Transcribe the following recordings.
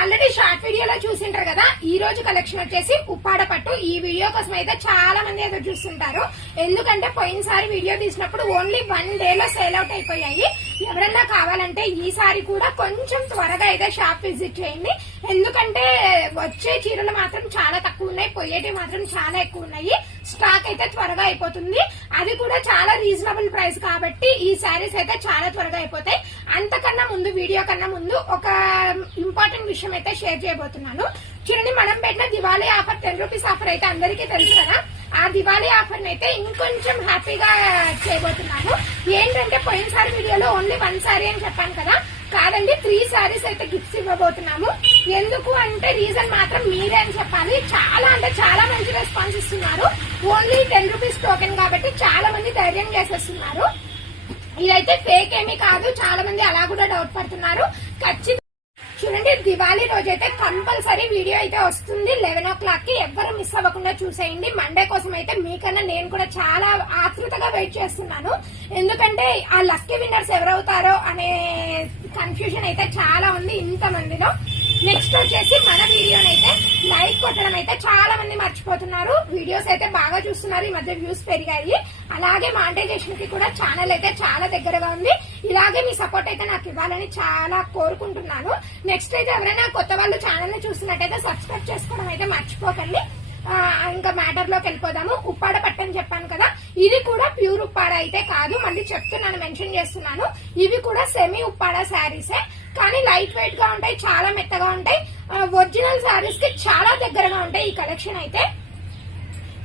Already short వీడియోలో చూసింటారు కదా. ఈ రోజు కలెక్షన్ వచ్చేసి ఉప్పాడ పట్టు. ఈ వీడియో కోసం అయితే చాలా మంది ఎదురు చూస్తుంటారు. ఎందుకంటే పోయినసారి వీడియో తీసినప్పుడు ఓన్లీ 1 డేలో సేల్ అవుట్ అయిపోయాయి. ఎవరన్నా కావాలంటే ఈసారి కూడా కొంచెం త్వరగా అయితే షాప్ విజిట్ చేయండి. ఎందుకంటే వచ్చే చీరలు మాత్రం చాలా తక్కువ ఉన్నాయి, పోయేటివి మాత్రం చాలా ఎక్కువ ఉన్నాయి. స్టాక్ అయితే త్వరగా అయిపోతుంది. అది కూడా చాలా రీజనబుల్ ప్రైస్ కాబట్టి ఈ శారీస్ అయితే చాలా త్వరగా అయిపోతాయి. అంతకన్నా ముందు, వీడియో కన్నా ముందు ఒక ఇంపార్టెంట్ విషయం అయితే షేర్ చేయబోతున్నాను. చూడండి, మనం పెట్టిన దివాళీ ఆఫర్ 10 రూపీస్ ఆఫర్ అయితే అందరికీ తెలుసు కదా. ఆ దివాళీ ఆఫర్ అయితే ఇంకొంచెం హ్యాపీగా చేయబోతున్నాను. ఏంటంటే పోయినసారి వీడియోలో ఓన్లీ 1 శారీ అని చెప్పాను కదా. కాదండి, 3 శారీస్ అయితే గిఫ్ట్స్ ఇవ్వబోతున్నాము. ఎందుకు అంటే రీజన్ మాత్రం మీరే అని చెప్పాలి. చాలా అంటే చాలా మంచి రెస్పాన్స్ ఇస్తున్నారు. ఓన్లీ 10 రూపీస్ టోకెన్ కాబట్టి చాలా మంది ధైర్యం చేసేస్తున్నారు. ఇదైతే ఫేక్ ఏమీ కాదు. చాలా మంది అలా కూడా డౌట్ పడుతున్నారు. ఖచ్చితంగా చూడండి, దివాళీ రోజైతే కంపల్సరీ వీడియో అయితే వస్తుంది 11 o'clock కి. ఎవ్వరు మిస్ అవ్వకుండా చూసేయండి. మండే కోసం అయితే మీకన్నా నేను కూడా చాలా ఆతృతగా వెయిట్ చేస్తున్నాను. ఎందుకంటే ఆ లక్కీ విన్నర్స్ ఎవరవుతారో అనే కన్ఫ్యూజన్ అయితే చాలా ఉంది ఇంతమందిలో. నెక్స్ట్ వచ్చేసి మన వీడియోనైతే లైక్ కొట్టడం అయితే చాలా మంది మర్చిపోతున్నారు. వీడియోస్ అయితే బాగా చూస్తున్నారు. ఈ మధ్య వ్యూస్ పెరిగాయి. అలాగే మానిటైజేషన్ కి కూడా ఛానల్ అయితే చాలా దగ్గరగా ఉంది. ఇలాగే మీ సపోర్ట్ అయితే నాకు ఇవ్వాలని చాలా కోరుకుంటున్నాను. నెక్స్ట్ అయితే ఎవరైనా కొత్త వాళ్ళు ఛానల్ ని చూస్తున్నట్టయితే సబ్స్క్రైబ్ చేసుకోవడం అయితే మర్చిపోకండి. ఇంకా మ్యాటర్ లోకి వెళ్ళిపోదాము. ఉప్పాడ పట్టు అని చెప్పాను కదా, ఇది కూడా ప్యూర్ ఉప్పాడ అయితే కాదు. మళ్ళీ చెప్తున్నాను, మెన్షన్ చేస్తున్నాను. ఇవి కూడా సెమీ ఉప్పాడ శారీసే, కానీ లైట్ వెయిట్ గా ఉంటాయి, చాలా మెత్తగా ఉంటాయి. ఒరిజినల్ శారీస్ కి చాలా దగ్గరగా ఉంటాయి ఈ కలెక్షన్ అయితే.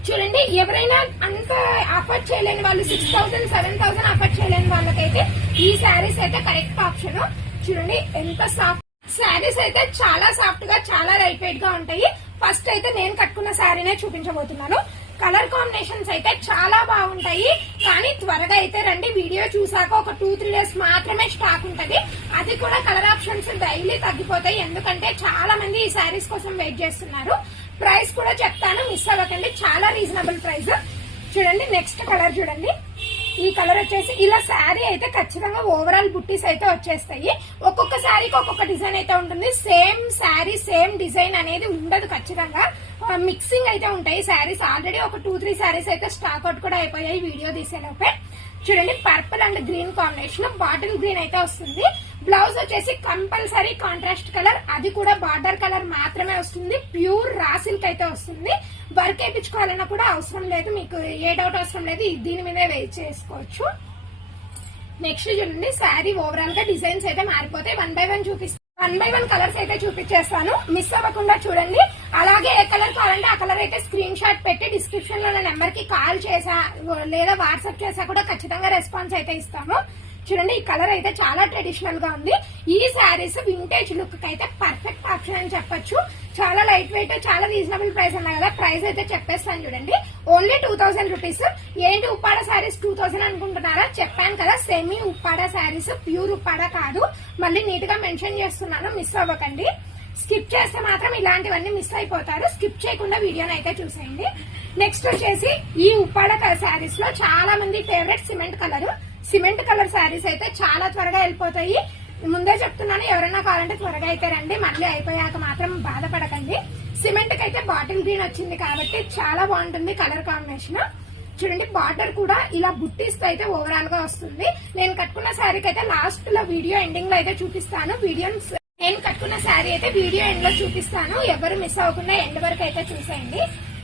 చూడండి, ఎవరైనా అంత అఫోర్డ్ చేయలేని వాళ్ళు, 6,000 7,000 అఫోర్డ్ చేయలేని వాళ్ళకైతే ఈ శారీస్ అయితే కరెక్ట్ ఆప్షన్. చూడండి ఎంత సాఫ్ట్ శారీస్ అయితే, చాలా సాఫ్ట్ గా, చాలా లైట్ వెయిట్ గా ఉంటాయి. ఫస్ట్ అయితే నేను కట్టుకున్న శారీనే చూపించబోతున్నాను. కలర్ కాంబినేషన్స్ అయితే చాలా బాగుంటాయి. కానీ త్వరగా అయితే రండి. వీడియో చూసాక ఒక 2-3 డేస్ మాత్రమే స్టాక్ ఉంటది. అది కూడా కలర్ ఆప్షన్స్ డైలీ తగ్గిపోతాయి. ఎందుకంటే చాలా మంది ఈ శారీస్ కోసం వెయిట్ చేస్తున్నారు. ప్రైస్ కూడా చెప్తాను, మిస్ అవ్వకండి. చాలా రీజనబుల్ ప్రైస్. చూడండి, నెక్స్ట్ కలర్ చూడండి. ఈ కలర్ వచ్చేసి ఇలా శారీ అయితే ఖచ్చితంగా ఓవరాల్ బుట్టీస్ అయితే వచ్చేస్తాయి. ఒక్కొక్క శారీకి ఒక్కొక్క డిజైన్ అయితే ఉంటుంది. సేమ్ శారీ సేమ్ డిజైన్ అనేది ఉండదు. ఖచ్చితంగా మిక్సింగ్ అయితే ఉంటాయి శారీస్. ఆల్రెడీ ఒక 2-3 శారీస్ అయితే స్టాక్ అవుట్ కూడా అయిపోయాయి వీడియో తీసేలోపే. చూడండి, purple and green combination, bottle green అయితే వస్తుంది. బ్లౌజ్ వచ్చేసి కంపల్సరీ కాంట్రాస్ట్ కలర్, అది కూడా బార్డర్ కలర్ మాత్రమే వస్తుంది. ప్యూర్ రా సిల్క్ అయితే వస్తుంది. వర్క్ వేయించుకోవాలన్నా కూడా అవసరం లేదు, మీకు ఏ డౌట్ అవసరం లేదు. దీని మీదే వెయిట్ చేసుకోవచ్చు. నెక్స్ట్ చూడండి, శారీ ఓవరాల్ గా డిజైన్స్ అయితే మారిపోతాయి. 1 by 1 చూపిస్తాను. 1 by 1 కలర్స్ అయితే చూపించేస్తాను, మిస్ అవ్వకుండా చూడండి. అలాగే ఏ కలర్ కావాలంటే ఆ కలర్ అయితే స్క్రీన్ షాట్ పెట్టి డిస్క్రిప్షన్ లో నా నెంబర్ కి కాల్ చేసా లేదా వాట్సాప్ చేసా కూడా ఖచ్చితంగా రెస్పాన్స్ అయితే ఇస్తాము. చూడండి, ఈ కలర్ అయితే చాలా ట్రెడిషనల్ గా ఉంది. ఈ శారీస్ వింటేజ్ లుక్ కి అయితే పర్ఫెక్ట్ ఆప్షన్ అని చెప్పొచ్చు. చాలా లైట్ వెయిట్, చాలా రీజనబుల్ ప్రైస్ అన్నా కదా. ప్రైస్ అయితే చెప్పేస్తాను చూడండి. Only 2,000 rupees. ఏంటి ఉప్పాడ శారీస్ 2,000 అనుకుంటున్నారా? చెప్పాను కదా, సెమీ ఉప్పాడ శారీస్, ప్యూర్ ఉప్పాడ కాదు. మళ్ళీ నీట్ గా మెన్షన్ చేస్తున్నాను, మిస్ అవ్వకండి. స్కిప్ చేస్తే మాత్రం ఇలాంటివన్నీ మిస్ అయిపోతారు. స్కిప్ చేయకుండా వీడియోని అయితే చూసేయండి. నెక్స్ట్ వచ్చేసి ఈ ఉప్పాడ శారీస్ లో చాలా మంది favourite cement colour. Cement colour saris అయితే చాలా త్వరగా వెళ్ళిపోతాయి. ముందే చెప్తున్నాను, ఎవరైనా కావాలంటే త్వరగా అయితే రండి. మళ్ళీ అయిపోయాక మాత్రం బాధపడకండి. సిమెంట్ కి అయితే బాటిల్ గ్రీన్ వచ్చింది కాబట్టి చాలా బాగుంటుంది కలర్ కాంబినేషన్. చూడండి, బార్డర్ కూడా ఇలా బుట్టీస్ అయితే ఓవరాల్ గా వస్తుంది. నేను కట్టుకున్న శారీకి అయితే లాస్ట్ లో వీడియో ఎండింగ్ లో అయితే చూపిస్తాను. నేను కట్టుకున్న శారీ అయితే వీడియో ఎండ్ లో చూపిస్తాను. ఎవరు మిస్ అవ్వకుండా ఎండ్ వరకు అయితే చూసేయండి.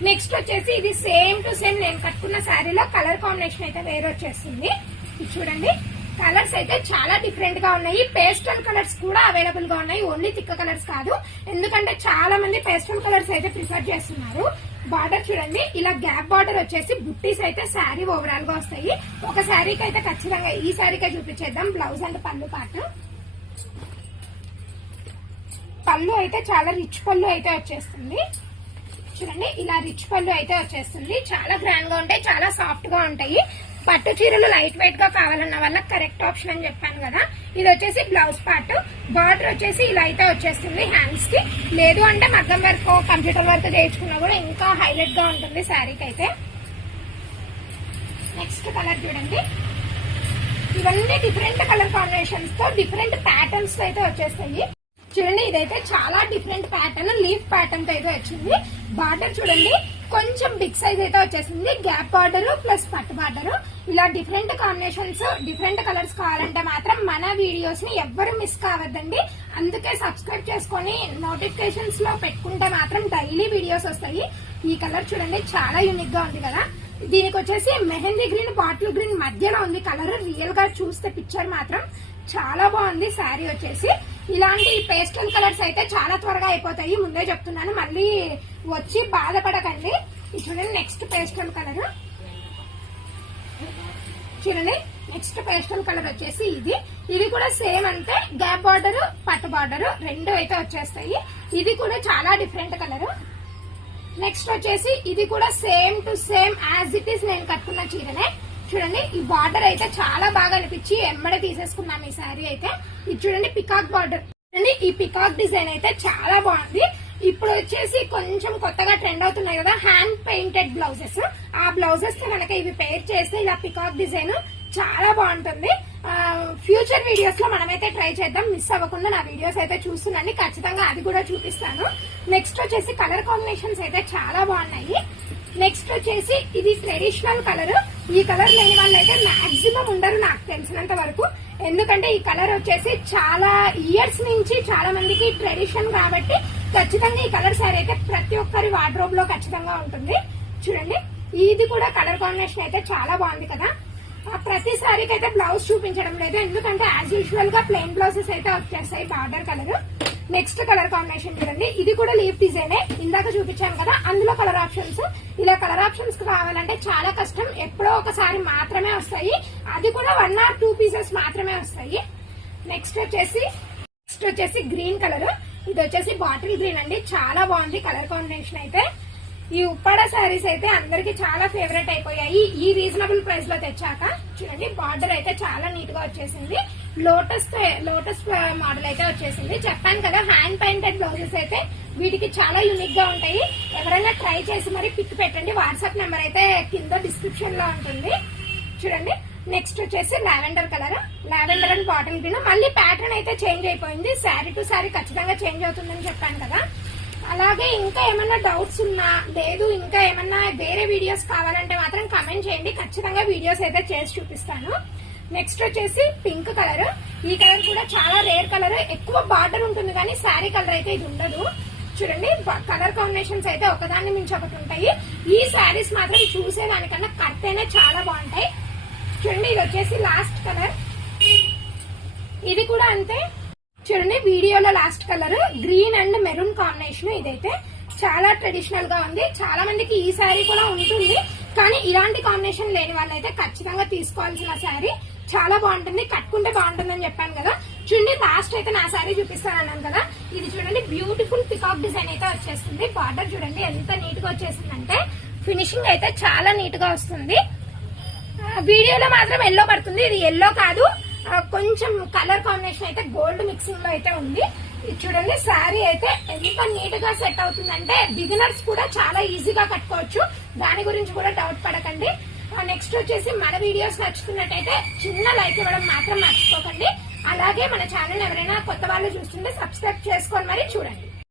నెక్స్ట్ వచ్చేసి ఇది సేమ్ టు సేమ్ నేను కట్టుకున్న శారీలో కలర్ కాంబినేషన్ అయితే వేరే వచ్చేస్తుంది. చూడండి, కలర్స్ అయితే చాలా డిఫరెంట్ గా ఉన్నాయి. పేస్టల్ కలర్స్ కూడా అవైలబుల్ గా ఉన్నాయి, ఓన్లీ తిక్క కలర్స్ కాదు. ఎందుకంటే చాలా మంది పేస్టల్ కలర్స్ అయితే ప్రిఫర్ చేస్తున్నారు. బార్డర్ చూడండి, ఇలా గ్యాప్ బార్డర్ వచ్చేసి బుట్టీస్ అయితే శారీ ఓవరాల్ గా వస్తాయి. ఒక శారీకి అయితే ఖచ్చితంగా ఈ శారీకే చూపించేద్దాం. బ్లౌజ్ అండ్ పళ్ళు పాటు. పళ్ళు అయితే చాలా రిచ్ పళ్ళు అయితే వచ్చేస్తుంది. చూడండి, ఇలా రిచ్ పళ్ళు అయితే వచ్చేస్తుంది. చాలా గ్రాండ్ గా ఉంటాయి, చాలా సాఫ్ట్ గా ఉంటాయి. పట్టు చీరలు లైట్ వెయిట్ గా కావాలన్న వాళ్ళకి కరెక్ట్ ఆప్షన్ అని చెప్పాను కదా. ఇది వచ్చేసి బ్లౌజ్ పార్ట్. బార్డర్ వచ్చేసి ఇలా అయితే వచ్చేస్తుంది హ్యాండ్స్ కి. లేదు అంటే మగ్గం వర్క్, కంప్యూటర్ వర్క్ చేయించుకున్నా కూడా ఇంకా హైలైట్ గా ఉంటుంది శారీకి అయితే. నెక్స్ట్ కలర్ చూడండి, ఇవన్నీ డిఫరెంట్ కలర్ కాంబినేషన్స్ తో డిఫరెంట్ ప్యాటర్న్స్ అయితే వచ్చేస్తాయి. చూడండి ఇదైతే చాలా డిఫరెంట్ ప్యాటర్న్, లీఫ్ ప్యాటర్న్ తో అయితే వచ్చింది. బార్డర్ చూడండి కొంచెం బిగ్ సైజ్ అయితే వచ్చేసింది. గ్యాప్ బార్డర్ ప్లస్ పట్టు బార్డర్. ఇలా డిఫరెంట్ కాంబినేషన్స్, డిఫరెంట్ కలర్స్ కావాలంటే మాత్రం మన వీడియోస్ ని ఎవ్వరు మిస్ కావద్దండి. అందుకే సబ్స్క్రైబ్ చేసుకొని నోటిఫికేషన్స్ లో పెట్టుకుంటే మాత్రం డైలీ వీడియోస్ వస్తాయి. ఈ కలర్ చూడండి చాలా యూనిక్ గా ఉంది కదా. దీనికి వచ్చేసి మెహందీ గ్రీన్, బాటిల్ గ్రీన్ మధ్యలో ఉంది కలర్. రియల్ గా చూస్తే పిక్చర్ మాత్రం చాలా బాగుంది. శారీ వచ్చేసి ఇలాంటి పేస్టల్ కలర్స్ అయితే చాలా త్వరగా అయిపోతాయి, ముందే చెప్తున్నాను. మళ్ళీ వచ్చి బాధపడకండి. చూడండి నెక్స్ట్ పేస్టల్ కలర్ చూడండి. నెక్స్ట్ పేస్టల్ కలర్ వచ్చేసి ఇది కూడా సేమ్ అంతే. గ్యాప్ బార్డర్, పట్టు బార్డర్ రెండు అయితే వచ్చేస్తాయి. ఇది కూడా చాలా డిఫరెంట్ కలర్. నెక్స్ట్ వచ్చేసి ఇది కూడా same to same as it is నేను కట్టుకున్న చీరనే. చూడండి ఈ బార్డర్ అయితే చాలా బాగా అనిపించి ఎమ్మడే తీసేసుకున్నాం ఈ శారీ అయితే. ఇది చూడండి పికాక్ బార్డర్. చూడండి ఈ పికాక్ డిజైన్ అయితే చాలా బాగుంది. ఇప్పుడు వచ్చేసి కొంచెం కొత్తగా ట్రెండ్ అవుతున్నాయి కదా హ్యాండ్ పెయింటెడ్ బ్లౌజెస్. ఆ బ్లౌజెస్ తో కనుక ఇవి పేర్ చేస్తే ఇలా పికాక్ డిజైన్ చాలా బాగుంటుంది. ఫ్యూచర్ వీడియోస్ లో మనమైతే ట్రై చేద్దాం. మిస్ అవ్వకుండా నా వీడియోస్ అయితే చూస్తున్నాండి, ఖచ్చితంగా అది కూడా చూపిస్తాను. నెక్స్ట్ వచ్చేసి కలర్ కాంబినేషన్స్ అయితే చాలా బాగున్నాయి. నెక్స్ట్ వచ్చేసి ఇది ట్రెడిషనల్ కలర్. ఈ కలర్ లేని వాళ్ళు అయితే మాక్సిమం ఉండరు నాకు తెలిసినంత వరకు. ఎందుకంటే ఈ కలర్ వచ్చేసి చాలా ఇయర్స్ నుంచి చాలా మందికి ట్రెడిషన్ కాబట్టి ఖచ్చితంగా ఈ కలర్ శారీ అయితే ప్రతి ఒక్కరి వార్డ్రోబ్ లో ఖచ్చితంగా ఉంటుంది. చూడండి ఇది కూడా కలర్ కాంబినేషన్ అయితే చాలా బాగుంది కదా. ప్రతి సారీకి అయితే బ్లౌజ్ చూపించడం లేదు, ఎందుకంటే యాజ్ యూజువల్ గా ప్లెయిన్ బ్లౌజెస్ అయితే వచ్చేస్తాయి. Border colour. Next colour combination చూడండి. ఇది కూడా లీఫ్ డిజైనే, ఇందాక చూపించాను కదా అందులో కలర్ ఆప్షన్స్. ఇలా కలర్ ఆప్షన్స్ కావాలంటే చాలా కష్టం, ఎప్పుడో ఒకసారి మాత్రమే వస్తాయి. అది కూడా 1 or 2 పీసెస్ మాత్రమే వస్తాయి. నెక్స్ట్ వచ్చేసి గ్రీన్ కలర్. ఇది వచ్చేసి బాటిల్ గ్రీన్ అండి, చాలా బాగుంది కలర్ కాంబినేషన్ అయితే. ఈ ఉప్పాడ శారీస్ అయితే అందరికి చాలా ఫేవరెట్ అయిపోయాయి ఈ రీజనబుల్ ప్రైస్ లో తెచ్చాక. చూడండి బార్డర్ అయితే చాలా నీట్ గా వచ్చేసింది. లోటస్ మోడల్ అయితే వచ్చేసింది. చెప్పాను కదా హ్యాండ్ పెయింటెడ్ బ్లౌజెస్ అయితే వీటికి చాలా యూనిక్ గా ఉంటాయి. ఎవరైనా ట్రై చేసి మరి పిక్ పెట్టండి. వాట్సాప్ నెంబర్ అయితే కింద డిస్క్రిప్షన్ లో ఉంటుంది. చూడండి నెక్స్ట్ వచ్చేసి lavender colour. Lavender and bottle green. మళ్ళీ ప్యాటర్న్ అయితే చేంజ్ అయిపోయింది. శారీ టు శారీ ఖచ్చితంగా చేంజ్ అవుతుందని చెప్పాను కదా. అలాగే ఇంకా ఏమన్నా డౌట్స్ ఉన్నా లేదు ఇంకా ఏమన్నా వేరే వీడియోస్ కావాలంటే మాత్రం కమెంట్ చేయండి, ఖచ్చితంగా వీడియోస్ అయితే చేసి చూపిస్తాను. నెక్స్ట్ వచ్చేసి పింక్ కలర్. ఈ కలర్ కూడా చాలా రేర్ కలర్, ఎక్కువ బార్డర్ ఉంటుంది కానీ శారీ కలర్ అయితే ఇది ఉండదు. చూడండి కలర్ కాంబినేషన్స్ అయితే ఒకదాన్ని మించి ఒకటి ఉంటాయి. ఈ శారీస్ మాత్రం చూసేదానికన్నా కడితేనే చాలా బాగుంటాయి. చూడండి ఇది వచ్చేసి లాస్ట్ కలర్. ఇది కూడా అంతే. చూడండి వీడియోలో last colour green and maroon combination. ఇదైతే చాలా ట్రెడిషనల్ గా ఉంది. చాలా మందికి ఈ శారీ కూడా ఉంటుంది, కానీ ఇలాంటి కాంబినేషన్ లేని వాళ్ళైతే ఖచ్చితంగా తీసుకోవాల్సిన శారీ. చాలా బాగుంటుంది, కట్టుకుంటే బాగుంటుందని చెప్పాను కదా. చూడండి లాస్ట్ అయితే నా శారీ చూపిస్తానన్నాను కదా. ఇది చూడండి బ్యూటిఫుల్ పికాక్ డిజైన్ అయితే వచ్చేస్తుంది. బార్డర్ చూడండి ఎంత నీట్ గా వచ్చేసిందంటే ఫినిషింగ్ అయితే చాలా నీట్ గా వస్తుంది. వీడియోలో మాత్రం ఎల్లో పడుతుంది, ఇది ఎల్లో కాదు, కొంచెం కలర్ కాంబినేషన్ అయితే గోల్డ్ మిక్సింగ్ లో అయితే ఉంది. ఇది చూడండి శారీ అయితే ఎంత నీట్ గా సెట్ అవుతుందంటే బిగినర్స్ కూడా చాలా ఈజీగా కట్టుకోవచ్చు. దాని గురించి కూడా డౌట్ పడకండి. నెక్స్ట్ వచ్చేసి మన వీడియోస్ నచ్చుతున్నట్టయితే చిన్న లైక్ ఇవ్వడం మాత్రం మర్చిపోకండి. అలాగే మన ఛానల్ ఎవరైనా కొత్త వాళ్ళు చూస్తుంటే సబ్స్క్రైబ్ చేసుకొని మరి చూడండి.